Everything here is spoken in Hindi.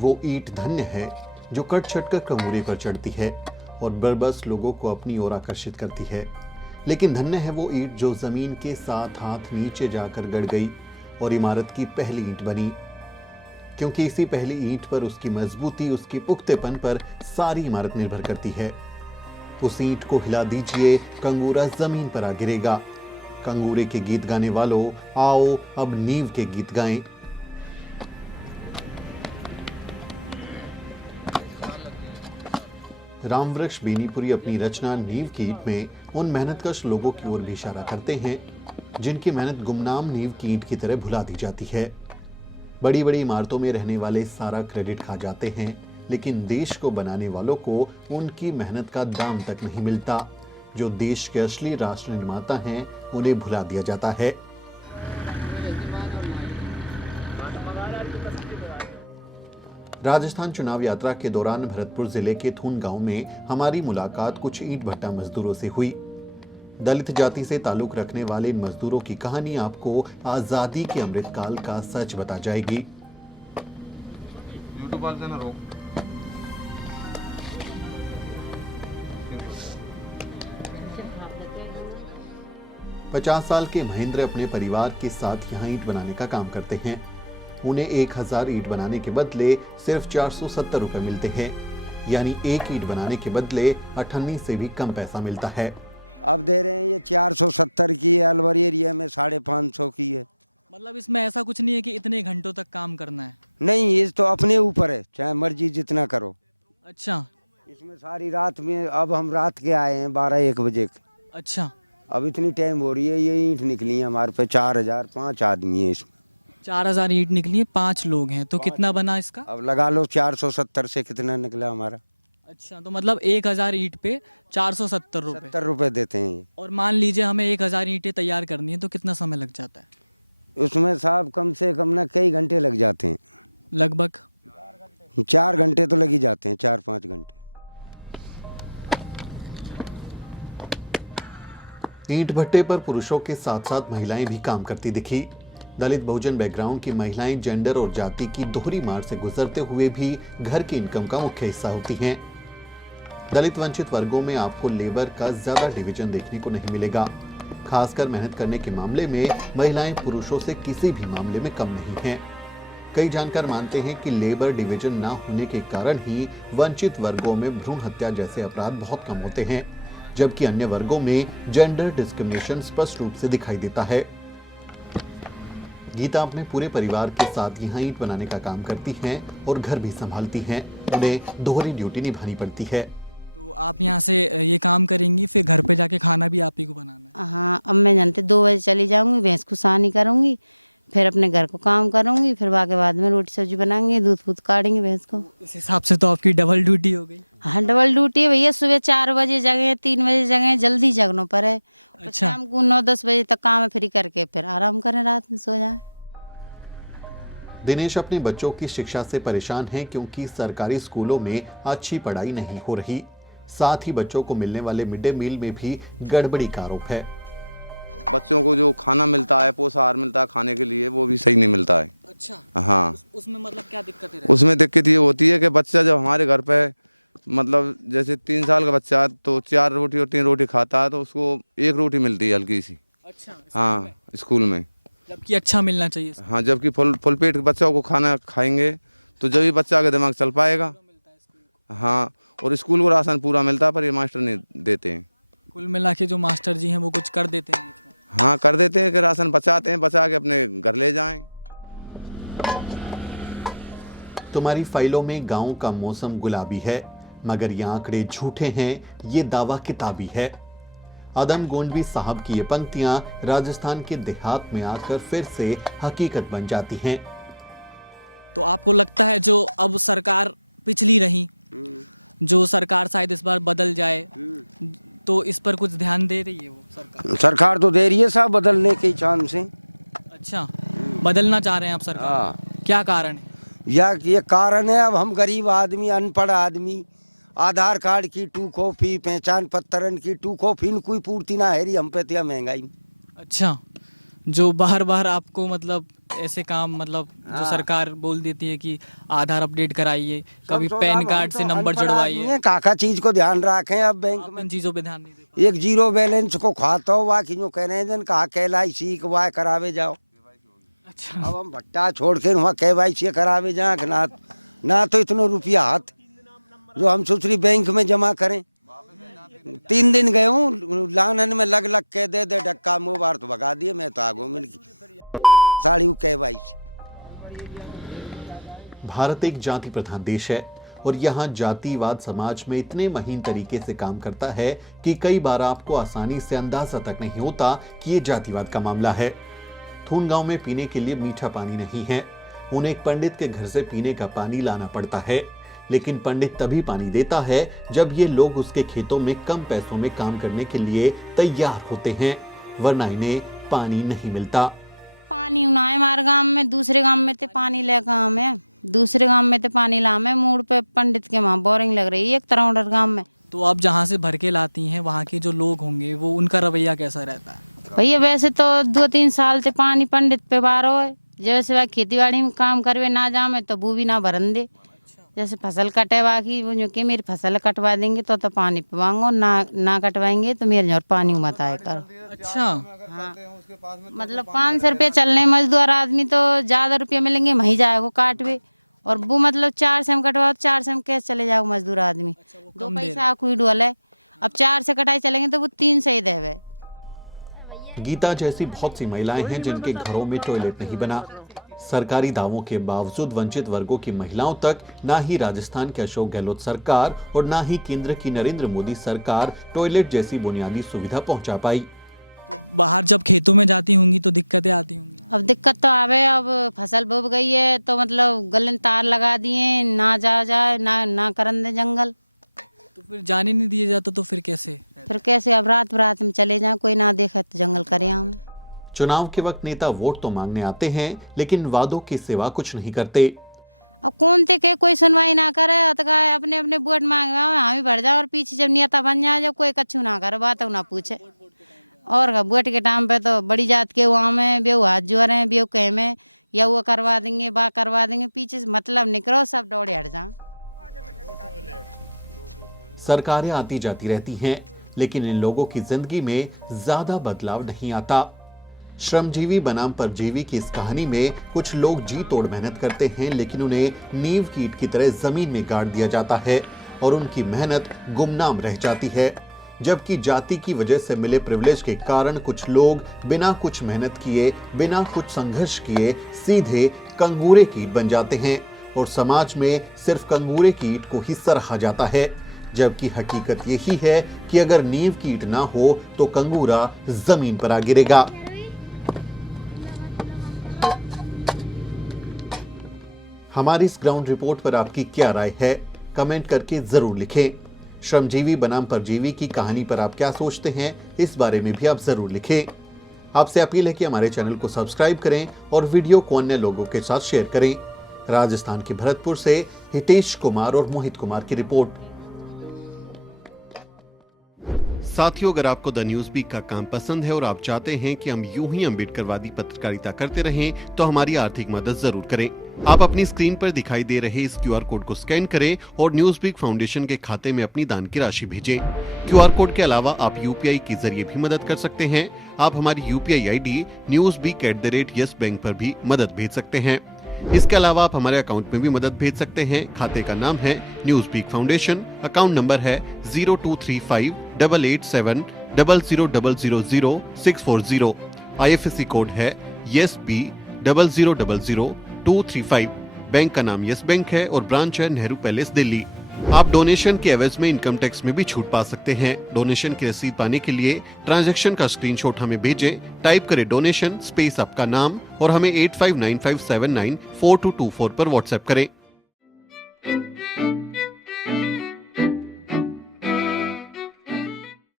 वो ईंट धन्य है जो कट छट कर कंगूरे पर चढ़ती है और बरबस लोगों को अपनी ओर आकर्षित करती है। लेकिन धन्य है वो ईंट जो जमीन के 7 हाथ नीचे जाकर गड़ गई और इमारत की पहली ईंट बनी, क्योंकि इसी पहली ईंट पर उसकी मजबूती, उसके पुख्तेपन पर सारी इमारत निर्भर करती है। उस ईंट को हिला दीजिए, कंगूरा जमीन पर आ गिरेगा। कंगूरे के गीत गाने वालों, आओ अब नींव के गीत गाएं। रामवृक्ष बेनीपुरी अपनी रचना नींव की ईंट में उन मेहनतकश लोगों की ओर भी इशारा करते हैं जिनकी मेहनत गुमनाम नींव की ईंट की तरह भुला दी जाती है। बड़ी बड़ी इमारतों में रहने वाले सारा क्रेडिट खा जाते हैं, लेकिन देश को बनाने वालों को उनकी मेहनत का दाम तक नहीं मिलता। जो देश के असली राष्ट्र निर्माता हैं, उन्हें भुला दिया जाता है। राजस्थान चुनाव यात्रा के दौरान भरतपुर जिले के थून गांव में हमारी मुलाकात कुछ ईंट भट्टा मजदूरों से हुई। दलित जाति से ताल्लुक रखने वाले इन मजदूरों की कहानी आपको आजादी के अमृतकाल का सच बता जाएगी। 50 साल के महेंद्र अपने परिवार के साथ यहाँ ईंट बनाने का काम करते हैं। उन्हें 1000 ईंट बनाने के बदले सिर्फ 470 रुपए मिलते हैं, यानी एक ईंट बनाने के बदले 98 से भी कम पैसा मिलता है। अब दे रहे हैं ये 470 की है, अलवर एरिया में 550 की है। मतलब इसमें ऐसा कुछ नहीं है कि इतने घंटों तक काम करना है? नहीं, ये तो अपने ऊपर है, चाहे मर्जी जितना करो। अच्छा, इसमें सारी रात में, अब हम रात के आए हैं 12-1 बजे के। अच्छा, अब इतनी टाइम हो रही है, ये ईंट निकली है हमारे पे 4000, 5 आदमी है इसमें। 4000 ईंट निकली है, 5 लोग हैं, तो कितना बना इसका? अब लगा लो 470 से कितना निकला हमारा। अच्छा, तो मतलब 1000 ईंट पे 470 रुपए। 70 रुपए देते हैं ये। और मान लीजिए हमें 1000 ईंटें तैयार करनी है, तो कितना समय लग जाता है? उसमें साहब कम से कम ना कई घंटे लग जाते हैं। लगभग 4 घंटे तो लग ही जाते हैं, 4-5 घंटे। ईंट भट्टे पर पुरुषों के साथ साथ महिलाएं भी काम करती दिखी। दलित बहुजन बैकग्राउंड की महिलाएं जेंडर और जाति की दोहरी मार से गुजरते हुए भी घर की इनकम का मुख्य हिस्सा होती हैं। दलित वंचित वर्गों में आपको लेबर का ज्यादा डिवीजन देखने को नहीं मिलेगा। खासकर मेहनत करने के मामले में महिलाएं पुरुषों से किसी भी मामले में कम नहीं हैं। कई जानकार मानते हैं कि लेबर डिवीजन ना होने के कारण ही वंचित वर्गों में भ्रूण हत्या जैसे अपराध बहुत कम होते हैं, जबकि अन्य वर्गों में जेंडर डिस्क्रिमिनेशन स्पष्ट रूप से दिखाई देता है। गीता अपने पूरे परिवार के साथ यहाँ ईंट बनाने का काम करती हैं और घर भी संभालती हैं। उन्हें दोहरी ड्यूटी निभानी पड़ती है। तो आप यहाँ से ये काम करेंगी, फिर घर पे जाके खाना भी आप ही को बनाना है? हाँ, अब मैं जानते 2 बजे चली जाऊंगी, भैंस को सानी करूंगी, फिर अपने घर को काम करूंगी, फिर बाकी बाद में रोटी सब्जी बनाएंगे, दूध फूद काटेंगे भैंस को। इस हिसाब से तो आपकी डबल ड्यूटी हो गई। हाँ, डबल ड्यूटी है भैया। सुबह 4 बजे जगह, 3 बजे जगह, जल्दी जगना पड़े। अच्छा। शाम को 9-10 बजे तक काम फ्री करके फिर आराम करें, रात में सो जाए। दिनेश अपने बच्चों की शिक्षा से परेशान हैं क्योंकि सरकारी स्कूलों में अच्छी पढ़ाई नहीं हो रही। साथ ही बच्चों को मिलने वाले मिड डे मील में भी गड़बड़ी का आरोप है। बच्चों को जो खाना मिलता है, पोषाहार मिलता है खाने के लिए, वो भी सही नहीं मिलता है। अच्छा, हाँ। उसमें मतलब क्या दिक्कत है? उसमें दिक्कत ये होती है कि बच्चा जब हमारे घर पे, मतलब जैसे 3 साल का बच्चा तो 4 रोटी और 3 रोटी खाता है, तो उसको 1 रोटी मिलती है हल्की सी। अच्छा, हाँ, स्कूल में। जबकि अच्छा मिलना चाहिए। हाँ, जबकि फुल पेट बच्चों को खाना खाएंगे तो जब भी बच्चा का दिमाग चल पाएगा। हाँ, और स्कूल को राशन पूरा मिलता है, पर ये मास्टर नहीं देते हैं। कुल मिला के जो मास्टर जी हैं वो कुछ कर देते हैं? हाँ, कर देते हैं कि राशन बचाते हैं, बचा के अपने घर ले जाएं। तुम्हारी फाइलों में गांव का मौसम गुलाबी है, मगर ये आंकड़े झूठे हैं, ये दावा किताबी है। आदम गोंडवी साहब की ये पंक्तियां राजस्थान के देहात में आकर फिर से हकीकत बन जाती हैं। तो आपको लगता है जो अब सरकार पिछली रही, जो सरकार शायद इस बार बदल जाए, तो इस पर कुछ ध्यान दे रही है वो सरकार? सरकार तो दे रही है साहब बदलने के चांस से। अच्छा, बदलना चाह रहे हैं आप सरकार? हाँ। क्या कारण है? ये कारण है, अब हम गरीब आदमी, अनपढ़ आदमी, आधार कार्ड की 2 कॉपी, पहचान पत्रन की 2 कॉपी, कोई पूर्ति ना है रही हम पे, तो महंगाई। अच्छा, जो बार बार आपको मतलब ऐसे काम मतलब जो सरकार बोल देती है कि आधार अपडेट कराइए, कभी पैन कार्ड से नंबर जुड़वाइए, काका चीज को ध्यान रखें। अब बैंक आप में इन चीजों पे ध्यान नहीं देते। एक जीरो बैलेंस को खाता हो बाकी जो कह रहे हैं जन कहा KYC वाय करावे जाओ। अच्छा, अब हम भट्टा छोड़ के वहाँ KYC करावे जाए कि ना तो इतना रुपया हाथ जो हम सोच बैंक में जमा करें। 3 दिन गए हूँ लानन में लग के दे धक्का मुँह बार तो भगा दिए। मैं तो आगो मिल साड़ी KYC। भारत एक जाति प्रधान देश है और यहाँ जातिवाद समाज में इतने महीन तरीके से काम करता है कि कई बार आपको आसानी से अंदाजा तक नहीं होता कि ये जातिवाद का मामला है। थून गांव में पीने के लिए मीठा पानी नहीं है। उन्हें एक पंडित के घर से पीने का पानी लाना पड़ता है, लेकिन पंडित तभी पानी देता है जब ये लोग उसके खेतों में कम पैसों में काम करने के लिए तैयार होते हैं, वरना इन्हें पानी नहीं मिलता। पानी ना है हमारे गांव में, दूसरे गांव में तो पानी लेकर हमें, दूसरे गांव में तो पानी लामे मूड पे पंडित के वहाँ बोरिंग लग रही है एक तरह गांव में। तो आप जहाँ से भर के लाती हैं वहाँ के जो लोग होंगे वो उनका रवैया कैसा रहता है? भैया वैसे तो 2-3 साल से पानी पंडित पे बारो है। जैसे वह खेती बाड़ी में काम करवे ना जामे तो वो भी ना भरन दे। जैसे फसल कटे बाकी वो जो कि मेरी फसल कटवा देंगे तो पानी पिवाऊंगा, ना कटवाएंगे तो मेरे घर पानी मत आए करो। अच्छा, हाँ, मतलब 500 रुपये चलने मजदूर आदमी तो ज्यादा रुपये मिलेंगे वहीं जाएगा काटवे, और वो मतलब 4 से हम कटवाओ 4 से हम कैसे चले जाओ मजदूर आदमी। 2 पैसा कोई डोल है, अब 4 से कटाई चलेंगे तो वो 3 से ही देवे। गीता जैसी बहुत सी महिलाएं हैं जिनके घरों में टॉयलेट नहीं बना। सरकारी दावों के बावजूद वंचित वर्गों की महिलाओं तक ना ही राजस्थान के अशोक गहलोत सरकार और ना ही केंद्र की नरेंद्र मोदी सरकार टॉयलेट जैसी बुनियादी सुविधा पहुंचा पाई। तो बाहर जब खेतों में जाती होंगी तो दिक्कतें आती होंगी? अब दिक्कत तो आवे, अब फसल बुब गई है तो मतलब गलन तार लगा दिए, ना जाए ना करन दे जंगल। तो फिर जाने नहीं दिया जाता तो फिर कैसे? अब रात में चले जाए, कोई ना देखे तो जंगल करे हम। चुनाव के वक्त नेता वोट तो मांगने आते हैं लेकिन वादों की सिवा कुछ नहीं करते। अब कौन थे के कोई सुनवाई ना करे, अपने अपने वोट मांगे हम ही भर जाओ, और पीछे जब नेता बन जाए जब कोई कछु ना करे, बात ना पूछे। और वोट के टाइम पे तो बड़ी जात के वहाँ में बेऊ हाथ जोड़ हैं, बेऊ कह में या वो करवा देंगे बा करवा देंगे, पीछे से मतलब निकलो सब दौड़े हट जाओ। सरकारें आती जाती रहती हैं लेकिन इन लोगों की जिंदगी में ज्यादा बदलाव नहीं आता। श्रमजीवी बनाम परजीवी की इस कहानी में कुछ लोग जी तोड़ मेहनत करते हैं लेकिन उन्हें नींव कीट की तरह जमीन में गाड़ दिया जाता है और उनकी मेहनत गुमनाम रह जाती है। जबकि जाति की वजह से मिले प्रिविलेज के कारण कुछ लोग बिना कुछ मेहनत किए, बिना कुछ संघर्ष किए सीधे कंगूरे कीट बन जाते हैं और समाज में सिर्फ कंगूरे कीट को ही सराहा जाता है, जबकि हकीकत यही है कि अगर नींव कीट ना हो तो कंगूरा जमीन पर आ गिरेगा। हमारी इस ग्राउंड रिपोर्ट पर आपकी क्या राय है? कमेंट करके जरूर लिखें। श्रमजीवी बनाम परजीवी की कहानी पर आप क्या सोचते हैं, इस बारे में भी आप जरूर लिखें। आपसे अपील है कि हमारे चैनल को सब्सक्राइब करें और वीडियो को अन्य लोगों के साथ शेयर करें। राजस्थान के भरतपुर से हितेश कुमार और मोहित कुमार की रिपोर्ट। साथियों, अगर आपको द न्यूज वीक का काम पसंद है और आप चाहते हैं कि हम यूं ही अम्बेडकरवादी पत्रकारिता करते रहें, तो हमारी आर्थिक मदद जरूर करें। आप अपनी स्क्रीन पर दिखाई दे रहे इस QR कोड को स्कैन करें और न्यूज वीक फाउंडेशन के खाते में अपनी दान की राशि भेजें। QR कोड के अलावा आप UPI के जरिए भी मदद कर सकते हैं। आप हमारी UPI ID newsweek@yes bank पर भी मदद भेज सकते हैं। इसके अलावा आप हमारे अकाउंट में भी मदद भेज सकते हैं। खाते का नाम है news week foundation, account number है 02358800000640। IFSC कोड है YesB000235। बैंक का नाम यस बैंक है और ब्रांच है नेहरू पैलेस, दिल्ली। आप डोनेशन के एवज में इनकम टैक्स में भी छूट पा सकते हैं। डोनेशन की रसीद पाने के लिए ट्रांजैक्शन का स्क्रीनशॉट हमें भेजें। टाइप करें डोनेशन स्पेस आपका नाम और हमें 8595794224 पर व्हाट्सएप करें।